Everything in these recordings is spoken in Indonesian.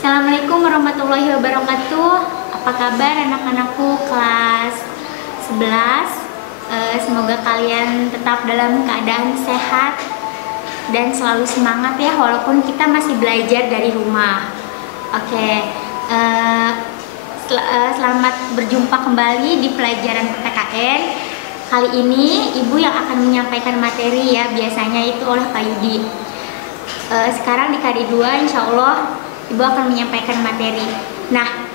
Assalamualaikum warahmatullahi wabarakatuh. Apa kabar anak-anakku kelas 11? Semoga kalian tetap dalam keadaan sehat dan selalu semangat ya, walaupun kita masih belajar dari rumah. Oke, selamat berjumpa kembali di pelajaran PTKN. Kali ini Ibu yang akan menyampaikan materi ya, biasanya itu oleh Pak Yudi. Sekarang di KD 2 insya Allah Ibu akan menyampaikan materi. Nah,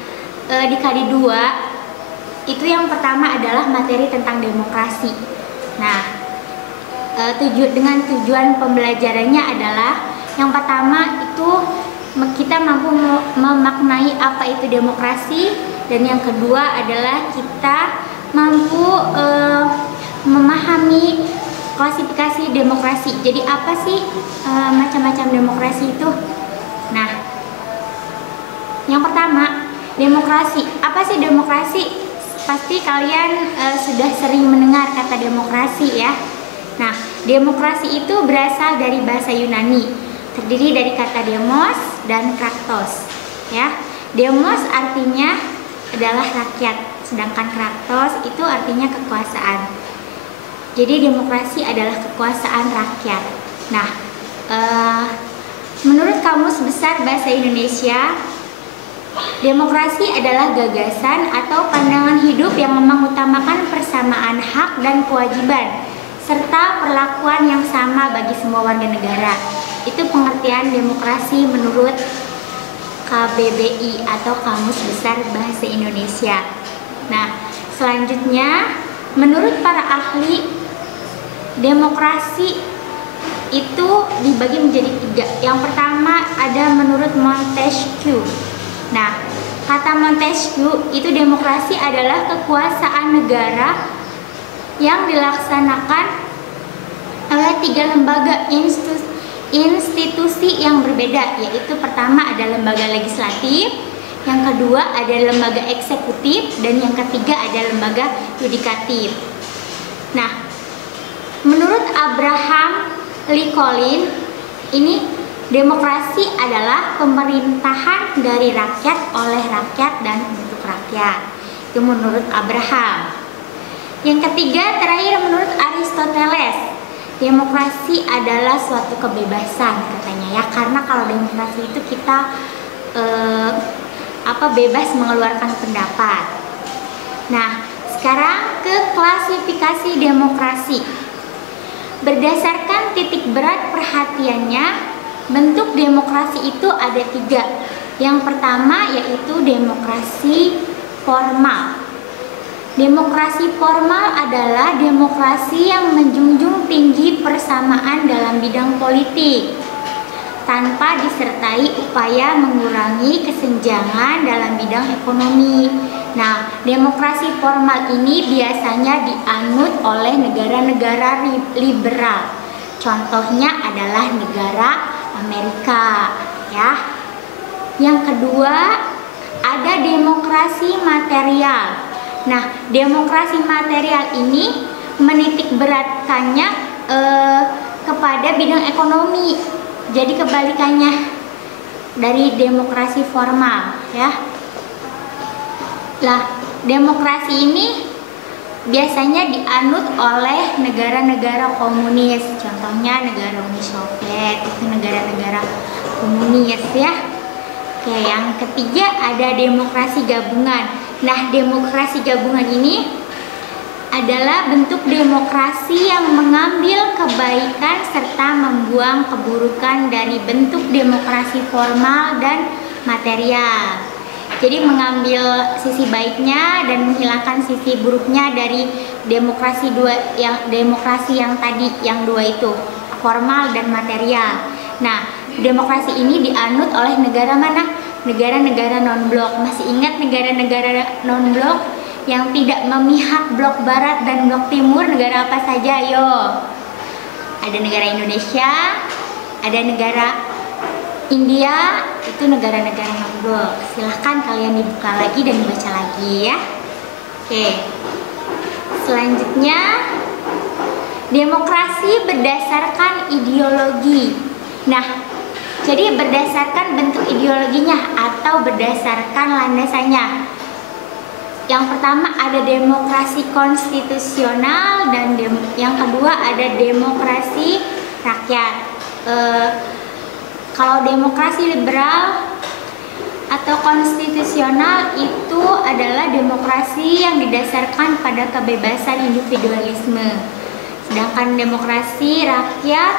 di KD 2 itu yang pertama adalah materi tentang demokrasi. Nah, dengan tujuan pembelajarannya adalah yang pertama itu kita mampu memaknai apa itu demokrasi, dan yang kedua adalah kita mampu memahami klasifikasi demokrasi. Jadi apa sih macam-macam demokrasi itu? Nah, yang pertama, demokrasi. Apa sih demokrasi? Pasti kalian sudah sering mendengar kata demokrasi ya. Nah, demokrasi itu berasal dari bahasa Yunani, terdiri dari kata demos dan kratos ya. Demos artinya adalah rakyat, sedangkan kratos itu artinya kekuasaan. Jadi demokrasi adalah kekuasaan rakyat. Nah, menurut Kamus Besar Bahasa Indonesia, demokrasi adalah gagasan atau pandangan hidup yang mengutamakan persamaan hak dan kewajiban serta perlakuan yang sama bagi semua warga negara. Itu pengertian demokrasi menurut KBBI atau Kamus Besar Bahasa Indonesia. Nah, selanjutnya menurut para ahli, demokrasi itu dibagi menjadi 3. Yang pertama ada menurut Montesquieu. Nah, kata Montesquieu itu demokrasi adalah kekuasaan negara yang dilaksanakan oleh 3 lembaga institusi yang berbeda, yaitu pertama ada lembaga legislatif, yang kedua ada lembaga eksekutif, dan yang ketiga ada lembaga yudikatif. Nah, menurut Abraham Lincoln, ini demokrasi adalah pemerintahan dari rakyat oleh rakyat dan untuk rakyat. Itu menurut Abraham. Yang ketiga terakhir menurut Aristoteles, demokrasi adalah suatu kebebasan katanya ya, karena kalau demokrasi itu kita bebas mengeluarkan pendapat. Nah, sekarang ke klasifikasi demokrasi. Berdasarkan titik berat perhatiannya, bentuk demokrasi itu ada 3. Yang pertama yaitu demokrasi formal. Demokrasi formal adalah demokrasi yang menjunjung tinggi persamaan dalam bidang politik tanpa disertai upaya mengurangi kesenjangan dalam bidang ekonomi. Nah, demokrasi formal ini biasanya dianut oleh negara-negara liberal. Contohnya adalah negara Amerika ya. Yang kedua ada demokrasi material. Nah, demokrasi material ini menitik beratkannya kepada bidang ekonomi. Jadi kebalikannya dari demokrasi formal ya. Lah, demokrasi ini biasanya dianut oleh negara-negara komunis, contohnya negara Uni Soviet, itu negara-negara komunis ya. Oke, yang ketiga ada demokrasi gabungan. Nah, demokrasi gabungan ini adalah bentuk demokrasi yang mengambil kebaikan serta membuang keburukan dari bentuk demokrasi formal dan material. Jadi mengambil sisi baiknya dan menghilangkan sisi buruknya dari demokrasi yang tadi, yang 2 itu, formal dan material. Nah, demokrasi ini dianut oleh negara mana? Negara-negara non-blok. Masih ingat negara-negara non-blok yang tidak memihak blok barat dan blok timur, negara apa saja? Ayo. Ada negara Indonesia, ada negara India, itu negara-negara non-blok. Silahkan kalian dibuka lagi dan dibaca lagi ya. Oke. Selanjutnya, demokrasi berdasarkan ideologi. Nah, Jadi berdasarkan bentuk ideologinya atau berdasarkan landasannya. Yang pertama ada demokrasi konstitusional dan yang kedua ada demokrasi rakyat. Kalau demokrasi liberal atau konstitusional itu adalah demokrasi yang didasarkan pada kebebasan individualisme. Sedangkan demokrasi rakyat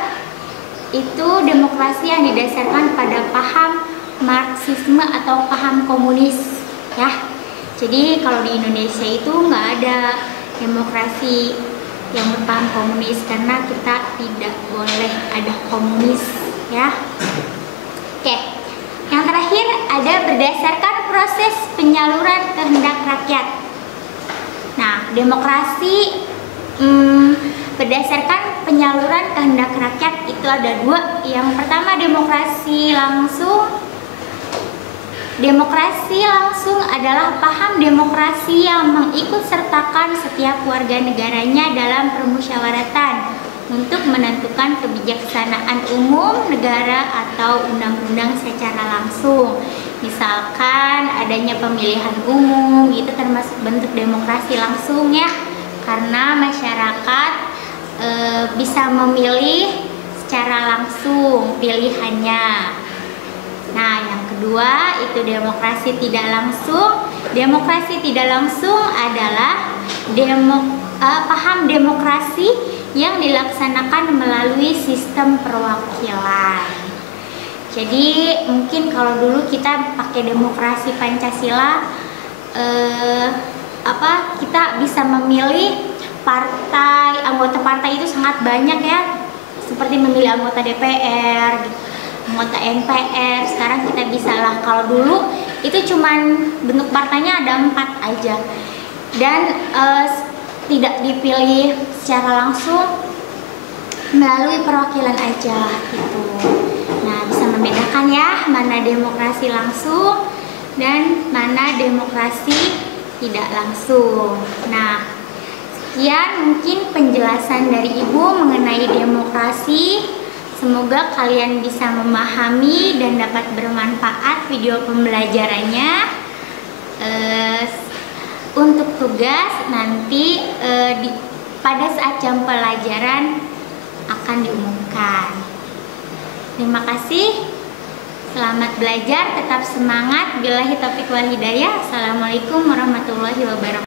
itu demokrasi yang didasarkan pada paham Marxisme atau paham komunis, ya. Jadi kalau di Indonesia itu nggak ada demokrasi yang berpaham komunis karena kita tidak boleh ada komunis, ya. Oke, yang terakhir ada berdasarkan proses penyaluran kehendak rakyat. Nah, demokrasi berdasarkan penyaluran kehendak rakyat itu ada dua. Yang pertama demokrasi langsung. Demokrasi langsung adalah paham demokrasi yang mengikutsertakan setiap warga negaranya dalam permusyawaratan untuk menentukan kebijaksanaan umum negara atau undang-undang secara langsung. Misalkan adanya pemilihan umum, itu termasuk bentuk demokrasi langsung, ya, karena masyarakat bisa memilih secara langsung pilihannya. Nah, yang kedua itu demokrasi tidak langsung. Demokrasi tidak langsung adalah paham demokrasi yang dilaksanakan melalui sistem perwakilan. Jadi mungkin kalau dulu kita pakai demokrasi Pancasila, kita bisa memilih partai, anggota partai itu sangat banyak, ya, seperti memilih anggota DPR, anggota MPR. Sekarang kita bisa lah, kalau dulu itu cuman bentuk partainya ada 4 aja dan tidak dipilih secara langsung, melalui perwakilan aja gitu. Nah, bisa membedakan, ya, mana demokrasi langsung dan mana demokrasi tidak langsung. Nah, sekian mungkin penjelasan dari Ibu mengenai demokrasi. Semoga kalian bisa memahami dan dapat bermanfaat video pembelajarannya. Untuk tugas nanti pada saat jam pelajaran akan diumumkan. Terima kasih. Selamat belajar, tetap semangat. Billahi taufiq wal hidayah. Assalamualaikum warahmatullahi wabarakatuh.